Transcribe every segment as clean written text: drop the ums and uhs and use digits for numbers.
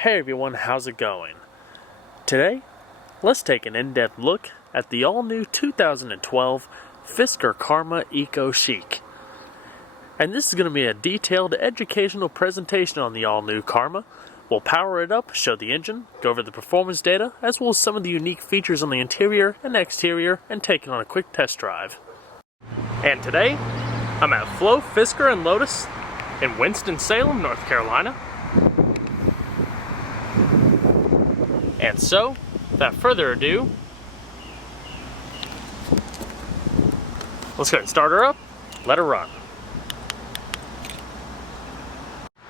Hey everyone, how's it going? Today, let's take an in-depth look at the all-new 2012 Fisker Karma Ecochic. And this is going to be a detailed educational presentation on the all-new Karma. We'll power it up, show the engine, go over the performance data, as well as some of the unique features on the interior and exterior, and take it on a quick test drive. And today, I'm at Flo, Fisker, and Lotus in Winston-Salem, North Carolina. And so, without further ado, let's go ahead and start her up, let her run.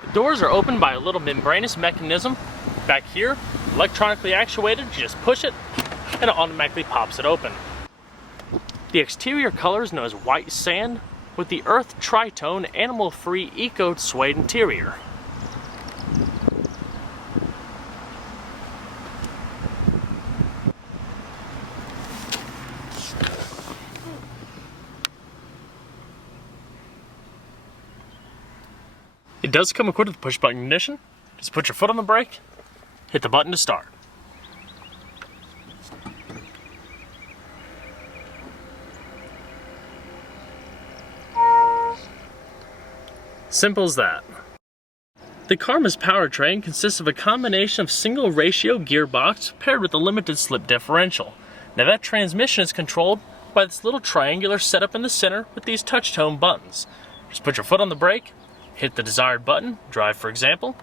The doors are opened by a little membranous mechanism back here, electronically actuated. You just push it and it automatically pops it open. The exterior color is known as white sand with the earth tritone animal-free eco suede interior. It does come equipped with push-button ignition. Just put your foot on the brake, hit the button to start. Simple as that. The Karma's powertrain consists of a combination of single ratio gearbox paired with a limited slip differential. Now that transmission is controlled by this little triangular setup in the center with these touch-tone buttons. Just put your foot on the brake, hit the desired button, drive for example.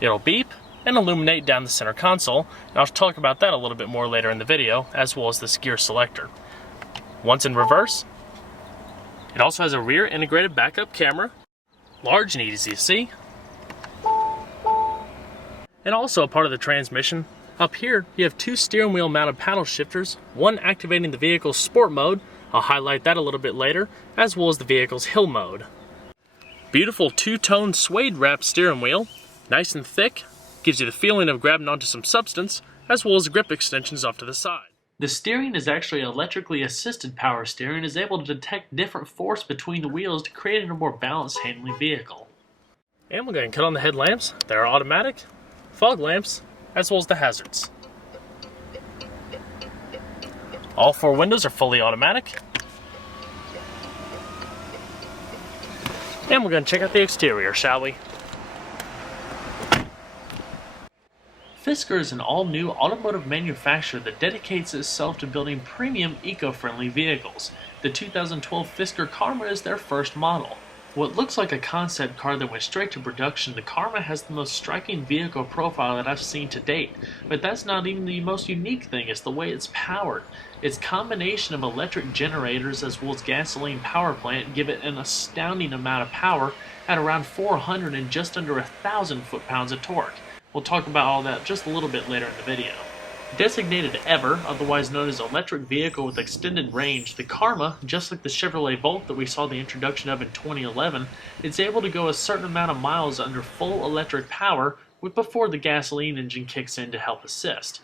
It'll beep and illuminate down the center console, and I'll talk about that a little bit more later in the video, as well as this gear selector. Once in reverse, it also has a rear integrated backup camera, large and easy to see. And also a part of the transmission, up here you have two steering wheel mounted paddle shifters, one activating the vehicle's sport mode, I'll highlight that a little bit later, as well as the vehicle's hill mode. Beautiful two-tone suede wrapped steering wheel, nice and thick, gives you the feeling of grabbing onto some substance, as well as grip extensions off to the side. The steering is actually electrically assisted power steering and is able to detect different force between the wheels to create a more balanced handling vehicle. And we'll go ahead and cut on the headlamps. They're automatic, fog lamps, as well as the hazards. All four windows are fully automatic. And we're going to check out the exterior, shall we? Fisker is an all-new automotive manufacturer that dedicates itself to building premium eco-friendly vehicles. The 2012 Fisker Karma is their first model. What looks like a concept car that went straight to production, the Karma has the most striking vehicle profile that I've seen to date. But that's not even the most unique thing, it's the way it's powered. Its combination of electric generators as well as gasoline power plant give it an astounding amount of power at around 400 and just under 1,000 foot-pounds of torque. We'll talk about all that just a little bit later in the video. Designated EVER, otherwise known as Electric Vehicle with Extended Range, the Karma, just like the Chevrolet Volt that we saw the introduction of in 2011, is able to go a certain amount of miles under full electric power before the gasoline engine kicks in to help assist.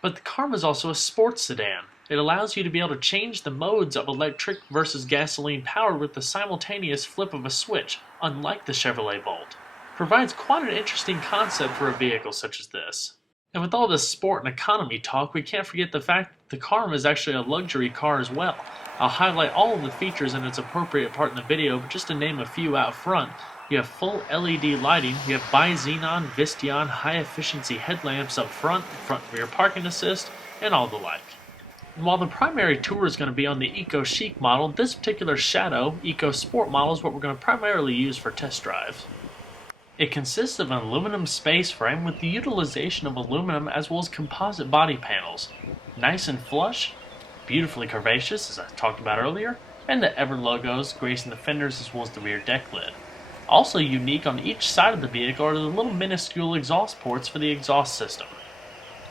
But the Karma is also a sports sedan. It allows you to be able to change the modes of electric versus gasoline power with the simultaneous flip of a switch, unlike the Chevrolet Volt. Provides quite an interesting concept for a vehicle such as this. And with all this sport and economy talk, we can't forget the fact that the Karma is actually a luxury car as well. I'll highlight all of the features in its appropriate part in the video, but just to name a few out front, you have full LED lighting, you have bi-xenon, Visteon, high-efficiency headlamps up front and rear parking assist, and all the like. And while the primary tour is going to be on the Ecochic model, this particular Shadow EcoSport model is what we're going to primarily use for test drives. It consists of an aluminum space frame with the utilization of aluminum as well as composite body panels. Nice and flush, beautifully curvaceous as I talked about earlier, and the EVER logos gracing the fenders as well as the rear deck lid. Also unique on each side of the vehicle are the little minuscule exhaust ports for the exhaust system.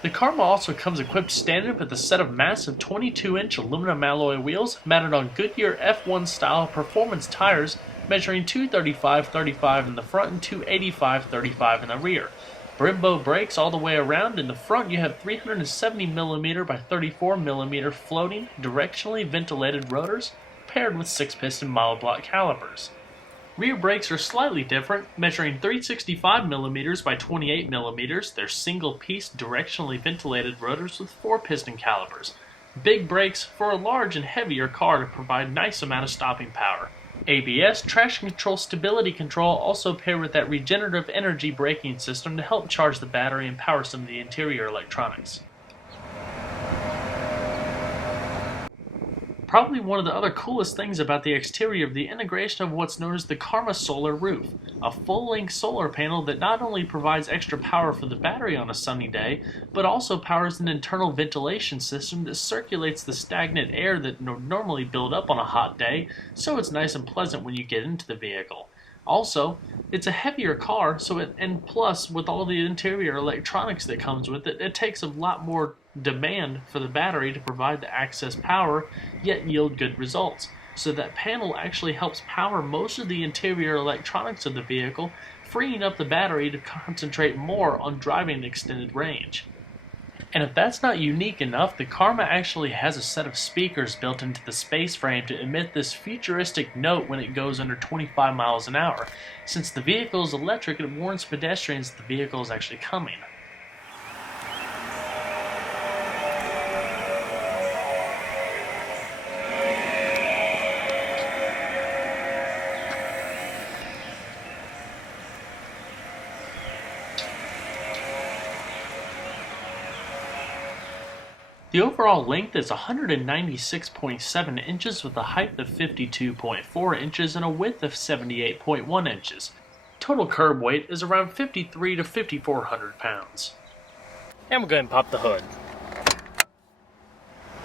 The Karma also comes equipped standard with a set of massive 22-inch aluminum alloy wheels mounted on Goodyear F1 style performance tires measuring 235/35 in the front and 285/35 in the rear. Brembo brakes all the way around. In the front you have 370mm by 34mm floating, directionally ventilated rotors paired with 6-piston monoblock calipers. Rear brakes are slightly different, measuring 365mm by 28mm. They're single-piece, directionally ventilated rotors with 4 piston calipers. Big brakes for a large and heavier car to provide nice amount of stopping power. ABS, traction control, stability control also pair with that regenerative energy braking system to help charge the battery and power some of the interior electronics. Probably one of the other coolest things about the exterior of the integration of what's known as the Karma Solar Roof, a full-length solar panel that not only provides extra power for the battery on a sunny day, but also powers an internal ventilation system that circulates the stagnant air that would normally build up on a hot day, so it's nice and pleasant when you get into the vehicle. Also, it's a heavier car, and plus, with all the interior electronics that comes with it, it takes a lot more demand for the battery to provide the excess power, yet yield good results. So that panel actually helps power most of the interior electronics of the vehicle, freeing up the battery to concentrate more on driving an extended range. And if that's not unique enough, the Karma actually has a set of speakers built into the space frame to emit this futuristic note when it goes under 25 miles an hour. Since the vehicle is electric, it warns pedestrians that the vehicle is actually coming. The overall length is 196.7 inches with a height of 52.4 inches and a width of 78.1 inches. Total curb weight is around 53 to 5,400 pounds. And we'll go ahead and pop the hood.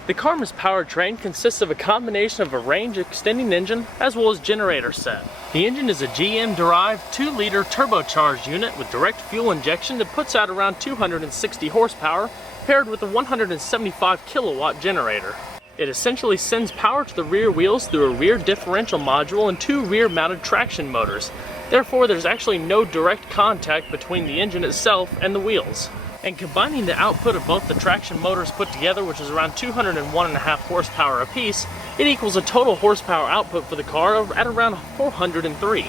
The Karma's powertrain consists of a combination of a range-extending engine as well as generator set. The engine is a GM-derived 2-liter turbocharged unit with direct fuel injection that puts out around 260 horsepower, paired with a 175 kilowatt generator. It essentially sends power to the rear wheels through a rear differential module and 2 rear-mounted traction motors. Therefore, there's actually no direct contact between the engine itself and the wheels. And combining the output of both the traction motors put together, which is around 201.5 horsepower apiece, it equals a total horsepower output for the car at around 403.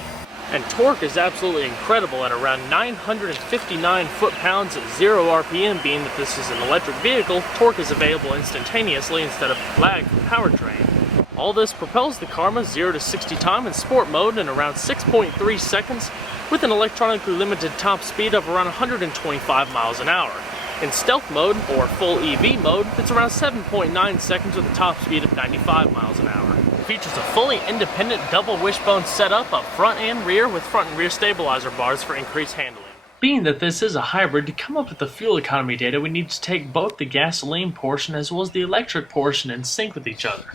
And torque is absolutely incredible at around 959 foot-pounds at 0 RPM. Being that this is an electric vehicle, torque is available instantaneously instead of lag from powertrain. All this propels the Karma 0 to 60 time in sport mode in around 6.3 seconds with an electronically limited top speed of around 125 miles an hour. In stealth mode, or full EV mode, it's around 7.9 seconds with a top speed of 95 miles an hour. Features a fully independent double wishbone setup up front and rear with front and rear stabilizer bars for increased handling. Being that this is a hybrid, to come up with the fuel economy data, we need to take both the gasoline portion as well as the electric portion in sync with each other.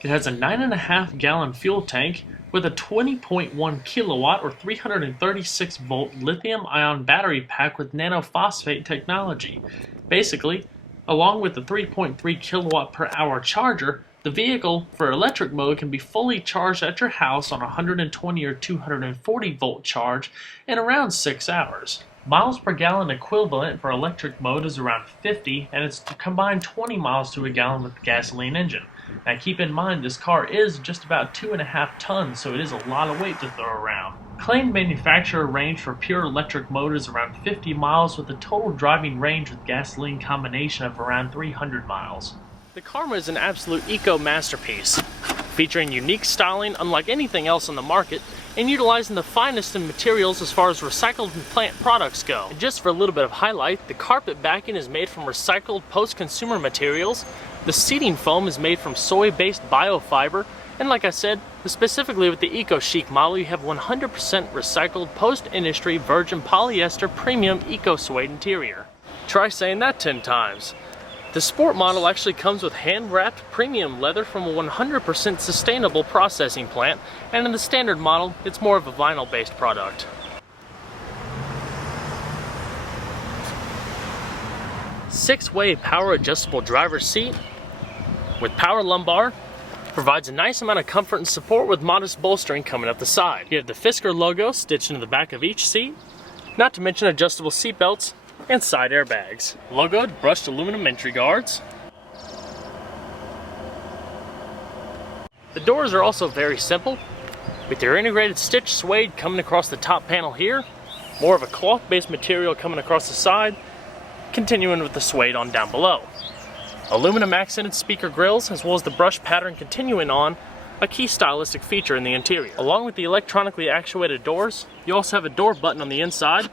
It has a 9.5 gallon fuel tank with a 20.1 kilowatt or 336 volt lithium ion battery pack with nanophosphate technology. Basically, along with the 3.3 kilowatt per hour charger, the vehicle for electric mode can be fully charged at your house on a 120 or 240 volt charge in around 6 hours. Miles per gallon equivalent for electric mode is around 50, and it's combined 20 miles to a gallon with the gasoline engine. Now keep in mind this car is just about 2.5 tons, so it is a lot of weight to throw around. Claimed manufacturer range for pure electric mode is around 50 miles with a total driving range with gasoline combination of around 300 miles. The Karma is an absolute eco-masterpiece, featuring unique styling unlike anything else on the market, and utilizing the finest in materials as far as recycled and plant products go. And just for a little bit of highlight, the carpet backing is made from recycled post-consumer materials, the seating foam is made from soy-based biofiber, and like I said, specifically with the Ecochic model, you have 100% recycled post-industry virgin polyester premium eco-suede interior. Try saying that 10 times. The sport model actually comes with hand-wrapped premium leather from a 100% sustainable processing plant, and in the standard model, it's more of a vinyl-based product. Six-way power-adjustable driver's seat with power lumbar provides a nice amount of comfort and support with modest bolstering coming up the side. You have the Fisker logo stitched into the back of each seat, not to mention adjustable seat belts and side airbags. Logoed brushed aluminum entry guards. The doors are also very simple. with your integrated stitch suede coming across the top panel here, more of a cloth-based material coming across the side, continuing with the suede on down below. Aluminum accented speaker grills, as well as the brush pattern continuing on, a key stylistic feature in the interior. Along with the electronically actuated doors, you also have a door button on the inside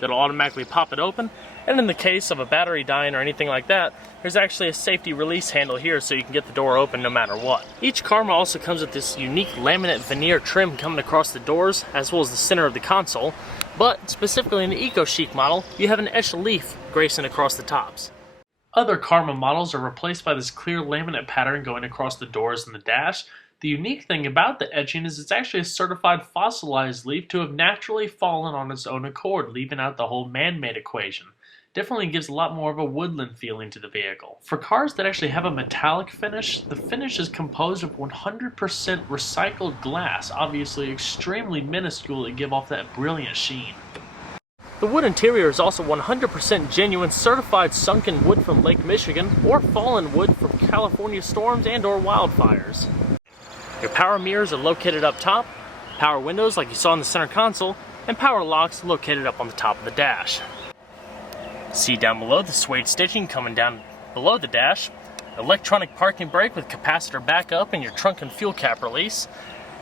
that'll automatically pop it open, and in the case of a battery dying or anything like that, there's actually a safety release handle here so you can get the door open no matter what. Each Karma also comes with this unique laminate veneer trim coming across the doors, as well as the center of the console, but specifically in the Ecochic model, you have an etched leaf gracing across the tops. Other Karma models are replaced by this clear laminate pattern going across the doors and the dash. The unique thing about the etching is it's actually a certified fossilized leaf to have naturally fallen on its own accord, leaving out the whole man-made equation. Definitely gives a lot more of a woodland feeling to the vehicle. For cars that actually have a metallic finish, the finish is composed of 100% recycled glass, obviously extremely minuscule to give off that brilliant sheen. The wood interior is also 100% genuine certified sunken wood from Lake Michigan or fallen wood from California storms and or wildfires. Your power mirrors are located up top, power windows like you saw in the center console, and power locks located up on the top of the dash. See down below the suede stitching coming down below the dash, electronic parking brake with capacitor backup and your trunk and fuel cap release,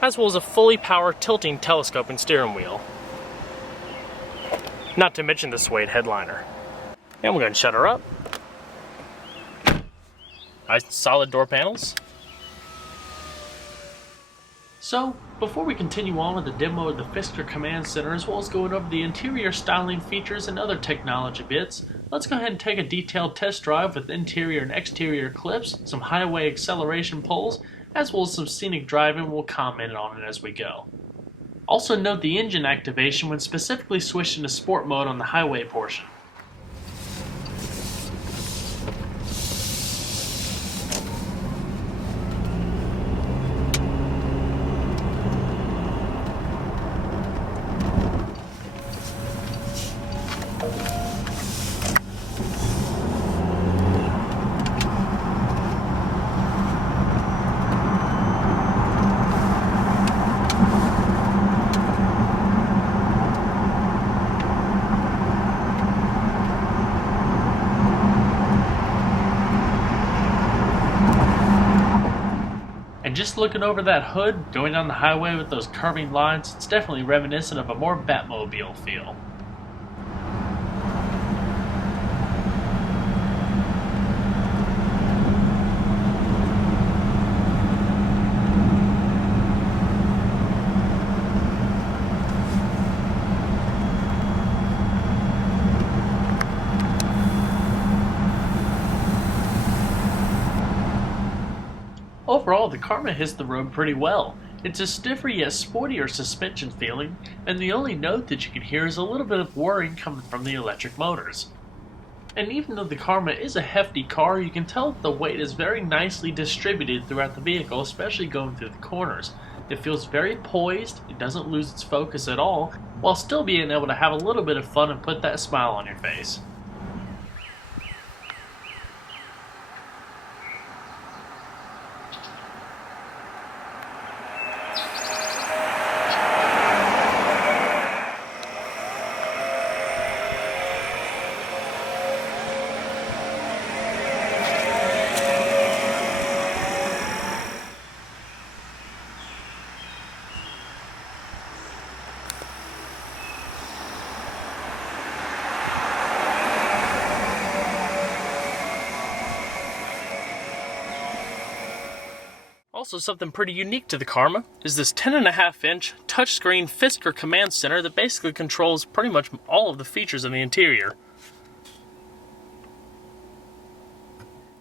as well as a fully powered tilting telescoping steering wheel. Not to mention the suede headliner. And we're going to shut her up. Nice solid door panels. So, before we continue on with the demo of the Fisker Command Center, as well as going over the interior styling features and other technology bits, let's go ahead and take a detailed test drive with interior and exterior clips, some highway acceleration poles, as well as some scenic driving. We'll comment on it as we go. Also note the engine activation when specifically switched into sport mode on the highway portion. And just looking over that hood, going down the highway with those curving lines, it's definitely reminiscent of a more Batmobile feel. Overall, the Karma hits the road pretty well. It's a stiffer yet sportier suspension feeling, and the only note that you can hear is a little bit of whirring coming from the electric motors. And even though the Karma is a hefty car, you can tell that the weight is very nicely distributed throughout the vehicle, especially going through the corners. It feels very poised, it doesn't lose its focus at all, while still being able to have a little bit of fun and put that smile on your face. Also, something pretty unique to the Karma is this 10.5-inch touchscreen Fisker Command Center that basically controls pretty much all of the features in the interior.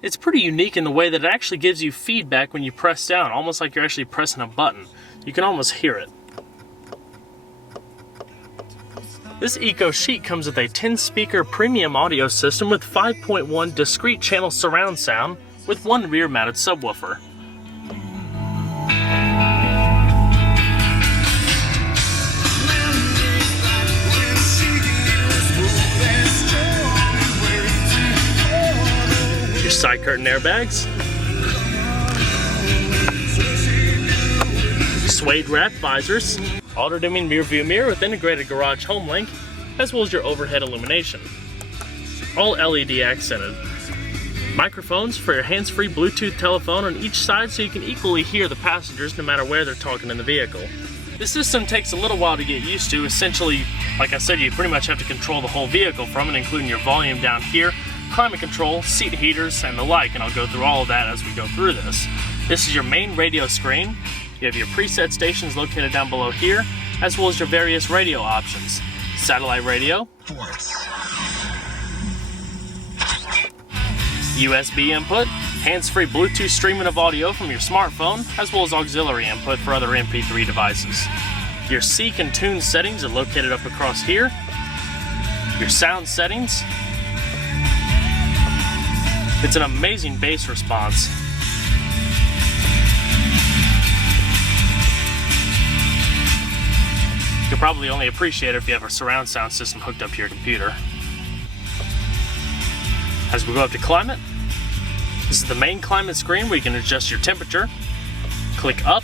It's pretty unique in the way that it actually gives you feedback when you press down, almost like you're actually pressing a button. You can almost hear it. This Ecochic comes with a 10-speaker premium audio system with 5.1 discrete channel surround sound with one rear-mounted subwoofer. Side curtain airbags, suede wrap visors, auto-dimming rear view mirror with integrated garage home link, as well as your overhead illumination. All LED accented. Microphones for your hands-free Bluetooth telephone on each side so you can equally hear the passengers no matter where they're talking in the vehicle. This system takes a little while to get used to. Essentially, like I said, you pretty much have to control the whole vehicle from it, including your volume down here, climate control, seat heaters, and the like, and I'll go through all of that as we go through this. This is your main radio screen. You have your preset stations located down below here, as well as your various radio options. Satellite radio, USB input, hands-free Bluetooth streaming of audio from your smartphone, as well as auxiliary input for other MP3 devices. Your seek and tune settings are located up across here. Your sound settings. It's an amazing bass response. You'll probably only appreciate it if you have a surround sound system hooked up to your computer. As we go up to climate, this is the main climate screen where you can adjust your temperature. Click up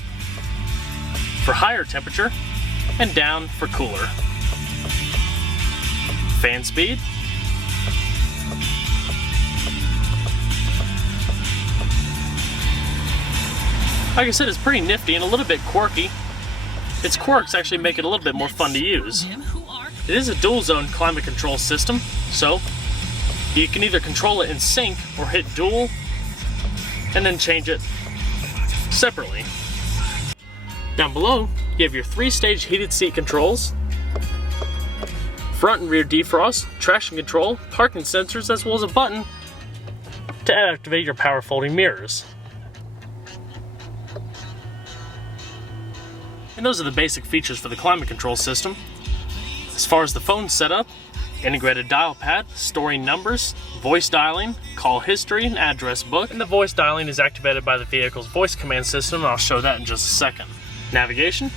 for higher temperature and down for cooler. Fan speed. Like I said, it's pretty nifty and a little bit quirky. Its quirks actually make it a little bit more fun to use. It is a dual zone climate control system, so you can either control it in sync or hit dual and then change it separately. Down below, you have your 3-stage heated seat controls, front and rear defrost, traction control, parking sensors, as well as a button to activate your power folding mirrors. And those are the basic features for the climate control system. As far as the phone setup, integrated dial pad, storing numbers, voice dialing, call history, and address book. And the voice dialing is activated by the vehicle's voice command system, and I'll show that in just a second. Navigation.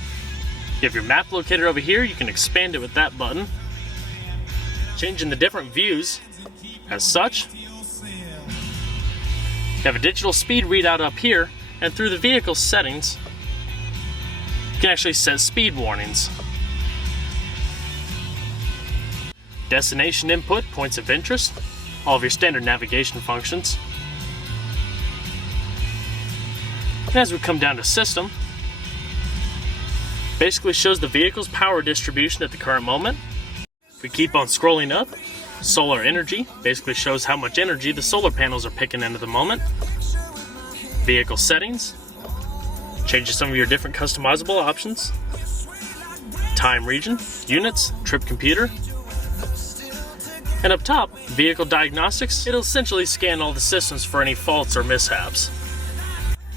You have your map located over here. You can expand it with that button. Changing the different views as such. You have a digital speed readout up here, and through the vehicle settings, you can actually set speed warnings. Destination input, points of interest, all of your standard navigation functions. And as we come down to system, basically shows the vehicle's power distribution at the current moment. If we keep on scrolling up, solar energy basically shows how much energy the solar panels are picking in at the moment. Vehicle settings, changes some of your different customizable options. Time region, units, trip computer. And up top, vehicle diagnostics, it'll essentially scan all the systems for any faults or mishaps.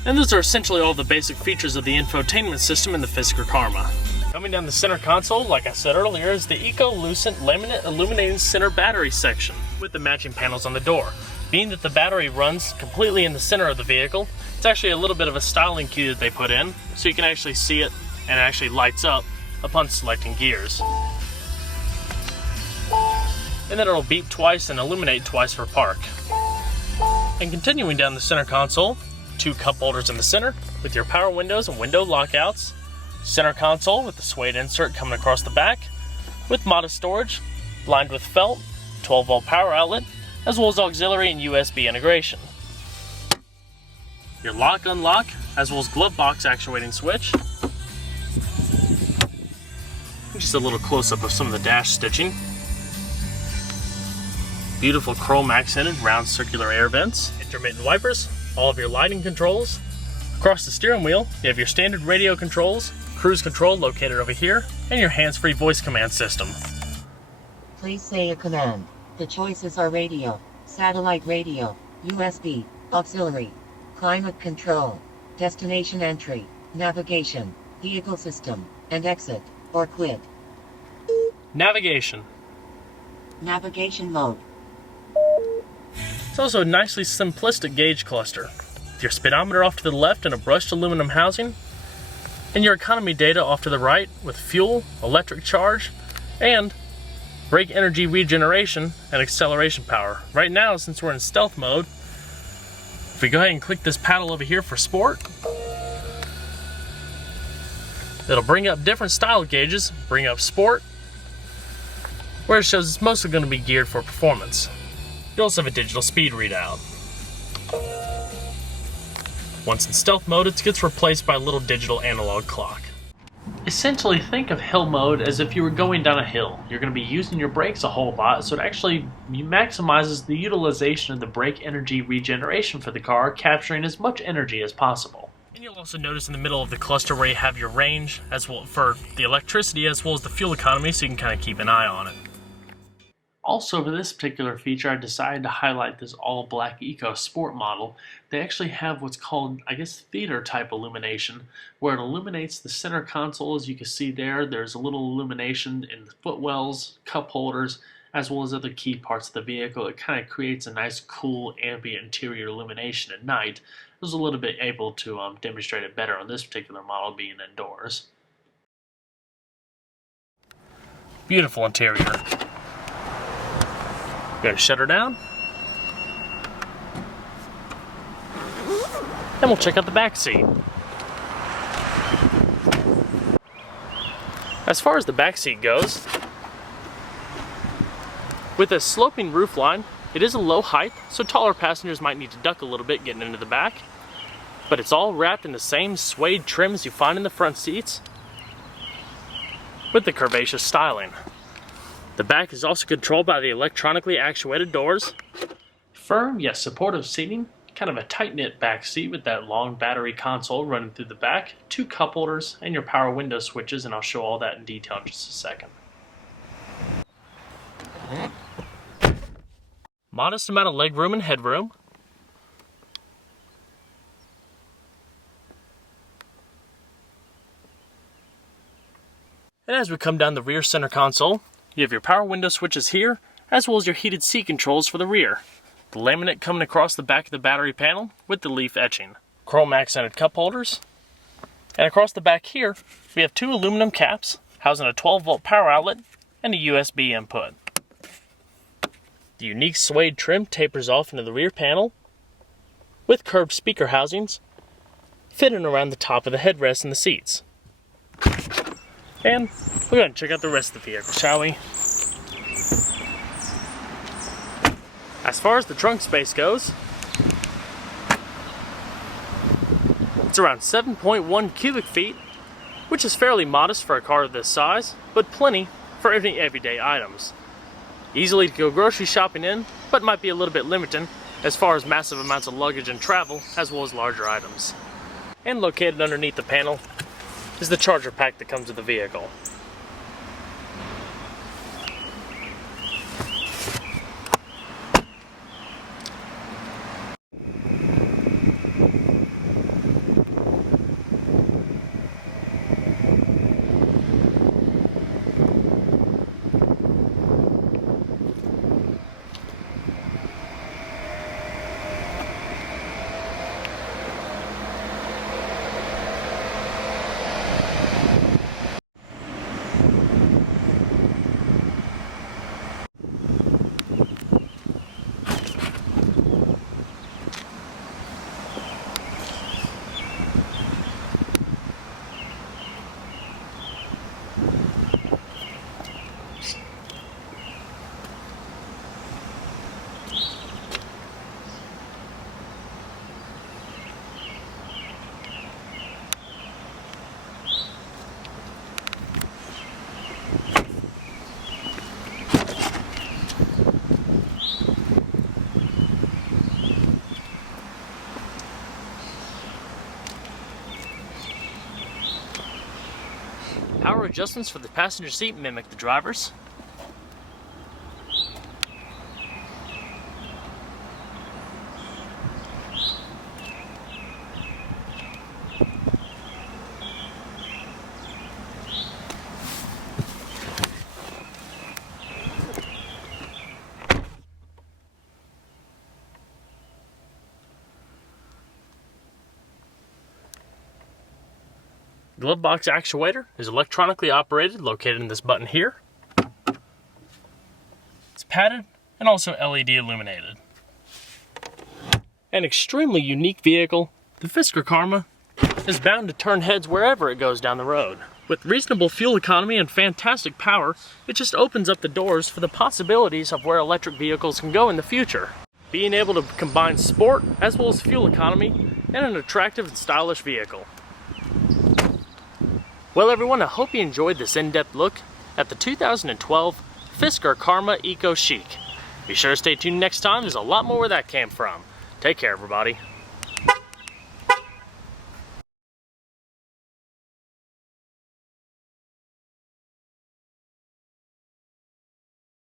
And those are essentially all the basic features of the infotainment system in the Fisker Karma. Coming down the center console, like I said earlier, is the Eco-Lucent laminate illuminating center battery section with the matching panels on the door. Being that the battery runs completely in the center of the vehicle, it's actually a little bit of a styling cue that they put in, so you can actually see it and it actually lights up upon selecting gears. And then it'll beep twice and illuminate twice for park. And continuing down the center console, 2 cup holders in the center with your power windows and window lockouts. Center console with the suede insert coming across the back with modest storage, lined with felt, 12-volt power outlet, as well as auxiliary and USB integration. Your lock unlock, as well as glove box actuating switch. Just a little close-up of some of the dash stitching. Beautiful chrome accented round circular air vents, intermittent wipers, all of your lighting controls. Across the steering wheel, you have your standard radio controls, cruise control located over here, and your hands-free voice command system. Please say a command. The choices are radio, satellite radio, USB, auxiliary, climate control, destination entry, navigation, vehicle system, and exit, or quit. Navigation. Navigation mode. It's also a nicely simplistic gauge cluster, with your speedometer off to the left and a brushed aluminum housing, and your economy data off to the right with fuel, electric charge, and brake energy regeneration and acceleration power. Right now, since we're in stealth mode, if we go ahead and click this paddle over here for sport, It'll bring up different style gauges, bring up sport, where it shows it's mostly going to be geared for performance. You also have a digital speed readout. Once in stealth mode, it gets replaced by a little digital analog clock. Essentially, think of hill mode as if you were going down a hill. You're going to be using your brakes a whole lot, so it actually maximizes the utilization of the brake energy regeneration for the car, capturing as much energy as possible. And you'll also notice in the middle of the cluster where you have your range, as well for the electricity as well as the fuel economy, so you can kind of keep an eye on it. Also, for this particular feature, I decided to highlight this all-black EcoSport model. They actually have what's called, I guess, theater-type illumination, where it illuminates the center console. As you can see there, there's a little illumination in the footwells, cup holders, as well as other key parts of the vehicle. It kind of creates a nice, cool, ambient interior illumination at night. I was a little bit able to demonstrate it better on this particular model being indoors. Beautiful interior. Going to shut her down. And we'll check out the back seat. As far as the back seat goes, with a sloping roofline, it is a low height, so taller passengers might need to duck a little bit getting into the back. But it's all wrapped in the same suede trim as you find in the front seats, with the curvaceous styling. The back is also controlled by the electronically actuated doors. Firm yet supportive seating, kind of a tight-knit back seat with that long battery console running through the back, 2 cup holders, and your power window switches, and I'll show all that in detail in just a second. Modest amount of legroom and headroom. And as we come down the rear center console, you have your power window switches here, as well as your heated seat controls for the rear. The laminate coming across the back of the battery panel with the leaf etching. Chrome accented cup holders. And across the back here, we have 2 aluminum caps housing a 12-volt power outlet and a USB input. The unique suede trim tapers off into the rear panel with curved speaker housings fitting around the top of the headrest and the seats. And we're going to check out the rest of the vehicle, shall we? As far as the trunk space goes, it's around 7.1 cubic feet, which is fairly modest for a car of this size, but plenty for any everyday items. Easily to go grocery shopping in, but might be a little bit limiting as far as massive amounts of luggage and travel, as well as larger items. And located underneath the panel is the charger pack that comes with the vehicle. Power adjustments for the passenger seat mimic the driver's. Glove box actuator is electronically operated, located in this button here. It's padded and also LED illuminated. An extremely unique vehicle, the Fisker Karma is bound to turn heads wherever it goes down the road. With reasonable fuel economy and fantastic power, it just opens up the doors for the possibilities of where electric vehicles can go in the future. Being able to combine sport as well as fuel economy in an attractive and stylish vehicle. Well everyone, I hope you enjoyed this in-depth look at the 2012 Fisker Karma Ecochic. Be sure to stay tuned next time, there's a lot more where that came from. Take care everybody.